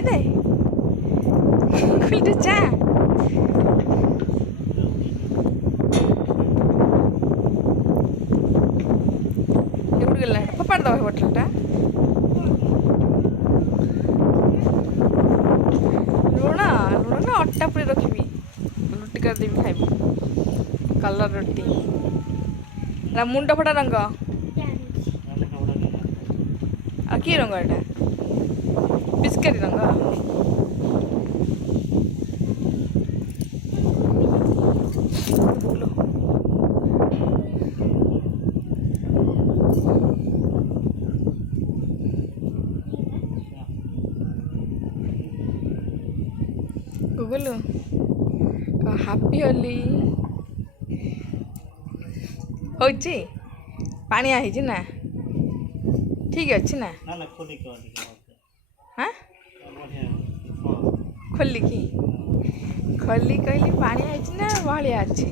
କହିଦେ ଗୁଲୁ ଯା ଏପଟେ ଗଲା ଫୋପାଡ଼ି ଦେବ ବୋଟଲଟା ଲୁଣ ଲୁଣ ନା ଅଟା ପୁଣି ରଖିବି ରୁଟି କରିଦେବି ଖାଇବି କଲର ରୁଟି ମୁଣ୍ଡ ଫଟା ରଙ୍ଗ ଆଉ କି ରଙ୍ଗ ଏଇଟା ବିସ୍କେଟ୍ ରଙ୍ଗ ଗୁଗୁଲୁ ହାପି ହୋଲି ହଉଛି ପାଣିଆ ହେଇଛି ନା ଠିକ୍ ଅଛି ନା ହଁ ଖୋଲିକି ଖୋଲି କହିଲି ପାଣିଆ ହେଇଛି ନା ବହଳିଆ ଅଛି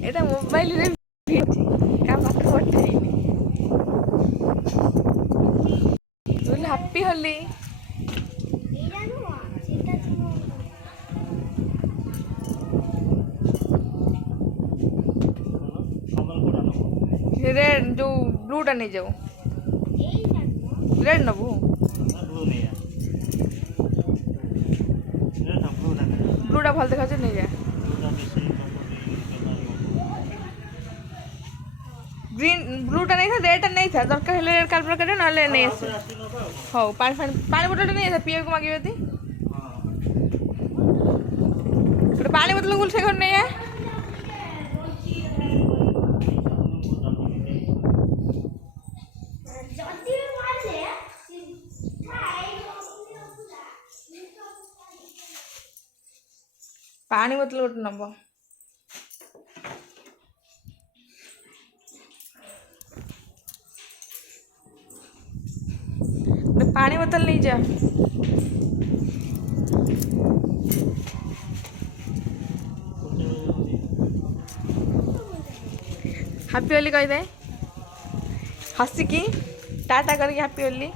ଏଇଟା ମୋବାଇଲରେ କାହା ପାଖକୁ ପଠେଇନି କହିଲି ହାପି ହୋଲି ରେଡ୍ ଯେଉଁ ବ୍ଲୁଟା ନେଇଯାଉ ରେଡ୍ ନେବୁ ବ୍ଲୁଟା ଭଲ ଦେଖାଯାଉଛି ନେଇଯା ଗ୍ରୀନ୍ ବ୍ଲୁଟା ନେଇଥା ରେଡ୍ଟା ନେଇଥା ଦରକାର ହେଲେ ରେଡ୍ କାର୍ଡ଼ ପ୍ୟାକେଟ୍ ନହେଲେ ନେଇ ଆସ ହଉ ପାଣି ବୋଟଲଟା ନେଇ ଆସ ପିଇବାକୁ ମାଗିବେ ଯଦି ଗୋଟେ ପାଣି ବୋତଲ ଗୁଲ ସେ ଘରେ ନେଇ ଆ ପାଣି ବୋତଲ ଗୋଟେ ନେବ ଗୋଟେ ପାଣି ବୋତଲ ନେଇଯା ହାପି ହୋଲି କହିଦେ ହସିକି ଟାଟା କରିକି ହାପି ହୋଲି